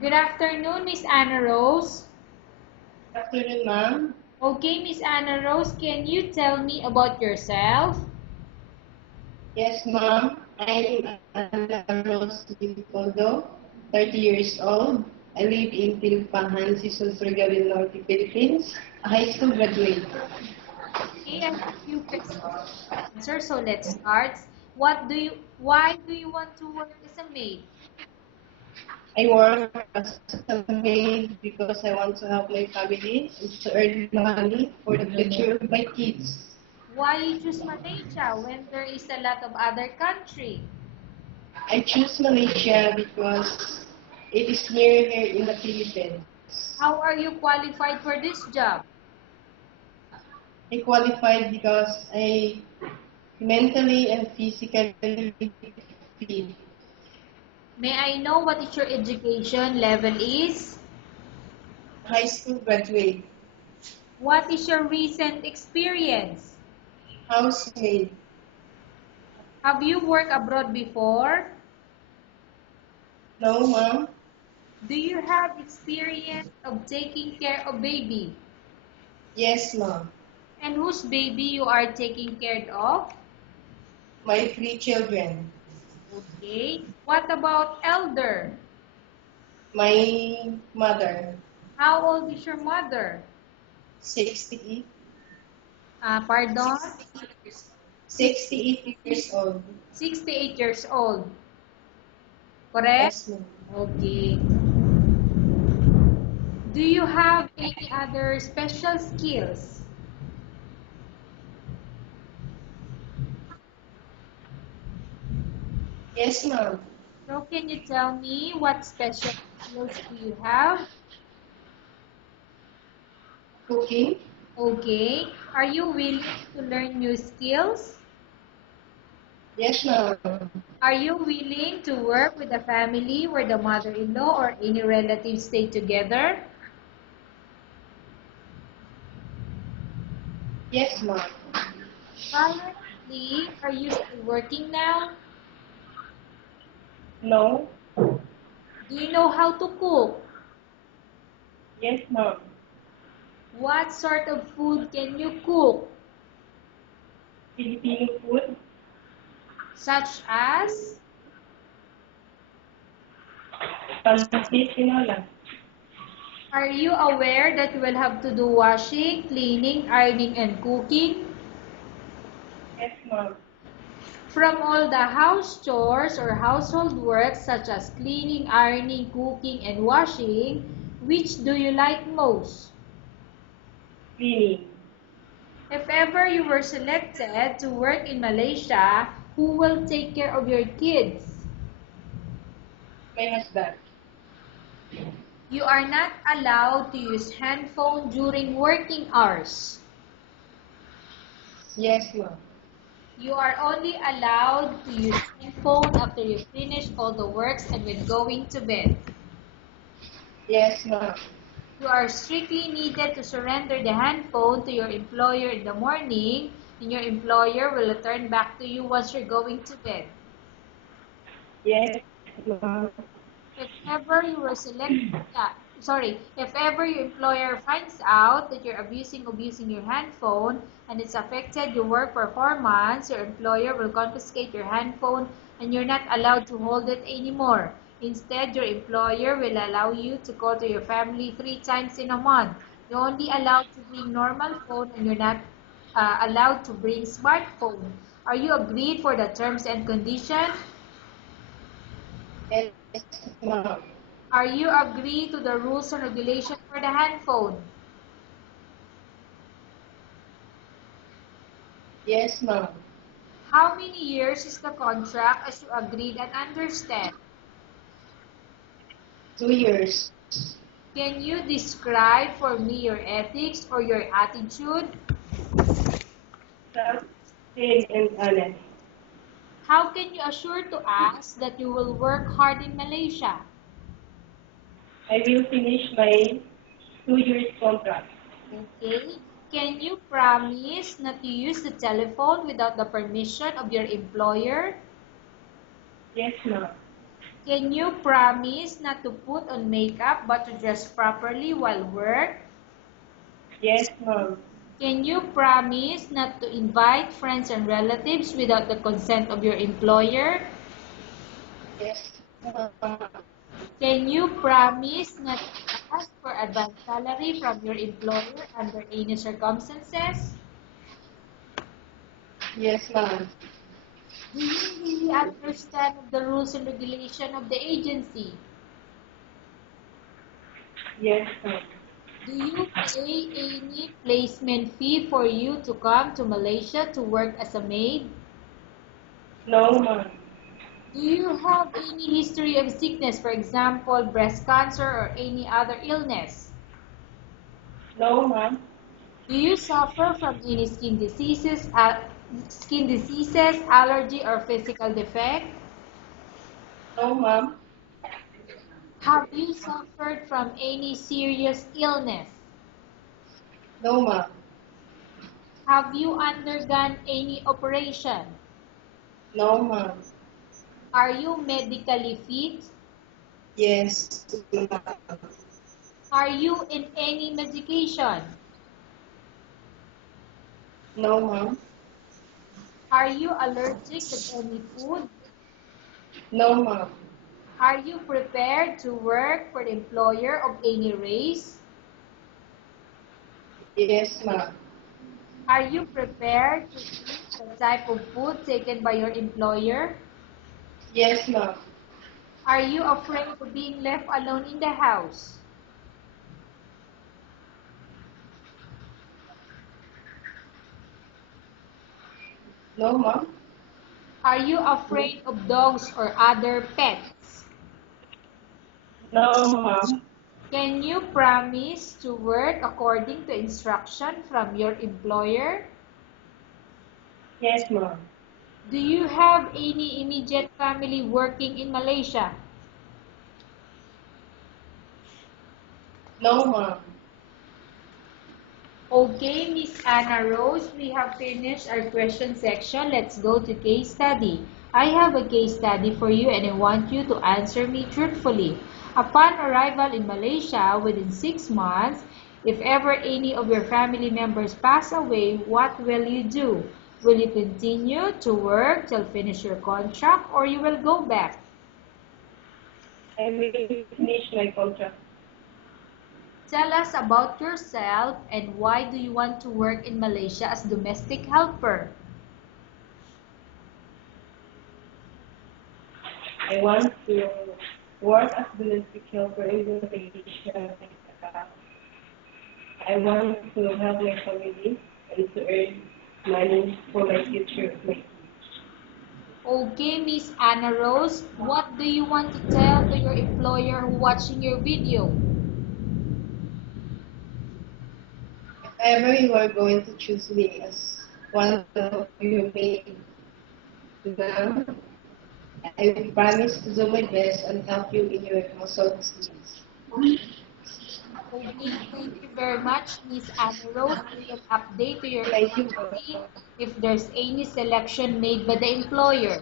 Good afternoon, Miss Anna Rose. Good afternoon, ma'am. Okay, Miss Anna Rose, can you tell me about yourself? Yes, ma'am. I'm Ana Rose Limpondo, 30 years old. I live in Tilpahan, Sison, Surigao del Norte, Philippines. A high school graduate. Okay, I have a few questions to answer, so let's start. Why do you want to work as a maid? I work as a maid because I want to help my family and to earn money for the future of my kids. Why you choose Malaysia when there is a lot of other country? I choose Malaysia because it is near here in the Philippines. How are you qualified for this job? I qualified because I mentally and physically fit. May I know what is your education level is? High school graduate. What is your recent experience? Housemaid. Have you worked abroad before? No, ma'am. Do you have experience of taking care of baby? Yes, ma'am. And whose baby you are taking care of? My 3 children. Okay. What about elder? My mother. How old is your mother? 68. Pardon? 68 years old. 68 years old. Correct? Yes, ma'am. Okay. Do you have any other special skills? Yes, ma'am. So can you tell me what special skills do you have? Cooking. Okay. Are you willing to learn new skills? Yes, ma'am. Are you willing to work with a family where the mother-in-law or any relatives stay together? Yes, ma'am. Currently, are you still working now? No. Do you know how to cook? Yes, ma'am. What sort of food can you cook? Filipino food. Such as? Pancit tinola. Are you aware that you will have to do washing, cleaning, ironing, and cooking? Yes, ma'am. From all the house chores or household work such as cleaning, ironing, cooking, and washing, which do you like most? Cleaning. If ever you were selected to work in Malaysia, who will take care of your kids? My husband. You are not allowed to use handphone during working hours. Yes, ma'am. You are only allowed to use handphone after you finish all the works and when going to bed. Yes, ma'am. You are strictly needed to surrender the handphone to your employer in the morning, and your employer will return back to you once you're going to bed. Yes, ma'am. If ever you were if ever your employer finds out that you're abusing your handphone and it's affected your work performance, your employer will confiscate your handphone and you're not allowed to hold it anymore. Instead, your employer will allow you to call to your family 3 times in a month. You're only allowed to bring normal phone and you're not allowed to bring smartphone. Are you agreed for the terms and conditions? Yes, ma'am. Are you agree to the rules and regulations for the handphone? Yes, ma'am. How many years is the contract as you agreed and understand? 2 years. Can you describe for me your ethics or your attitude? Trusted and honest. How can you assure to us that you will work hard in Malaysia? I will finish my 2 years contract. Okay. Can you promise not to use the telephone without the permission of your employer? Yes, ma'am. Can you promise not to put on makeup but to dress properly while work? Yes, ma'am. Can you promise not to invite friends and relatives without the consent of your employer? Yes, ma'am. Can you promise not to ask for advance salary from your employer under any circumstances? Yes, ma'am. Do you really understand the rules and regulation of the agency? Yes, ma'am. Do you pay any placement fee for you to come to Malaysia to work as a maid? No, ma'am. Do you have any history of sickness, for example, breast cancer or any other illness? No, ma'am. Do you suffer from any skin diseases, allergy, or physical defect? No, ma'am. Have you suffered from any serious illness? No, ma'am. Have you undergone any operation? No, ma'am. Are you medically fit? Yes, ma'am. Are you in any medication? No, ma'am. Are you allergic to any food? No, ma'am. Are you prepared to work for the employer of any race? Yes, ma'am. Are you prepared to eat the type of food taken by your employer? Yes, ma'am. Are you afraid of being left alone in the house? No, ma'am. Are you afraid of dogs or other pets? No, ma'am. Can you promise to work according to instruction from your employer? Yes, ma'am. Do you have any immediate family working in Malaysia? No, ma'am. Okay, Miss Anna Rose, we have finished our question section. Let's go to case study. I have a case study for you and I want you to answer me truthfully. Upon arrival in Malaysia within 6 months, if ever any of your family members pass away, what will you do? Will you continue to work till finish your contract or you will go back? I will finish my contract. Tell us about yourself and why do you want to work in Malaysia as domestic helper? I want to work as domestic helper in Malaysia. I want to help my family and to earn money for my future. Okay, Miss Anna Rose, what do you want to tell to your employer who watching your video? If ever you are going to choose me as one of your maid now, I will promise to do my best and help you in your household needs. Okay, thank you very much, Miss Anna Rose. We will update to your Thank you. agency if there's any selection made by the employer.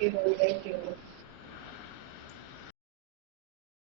Thank you.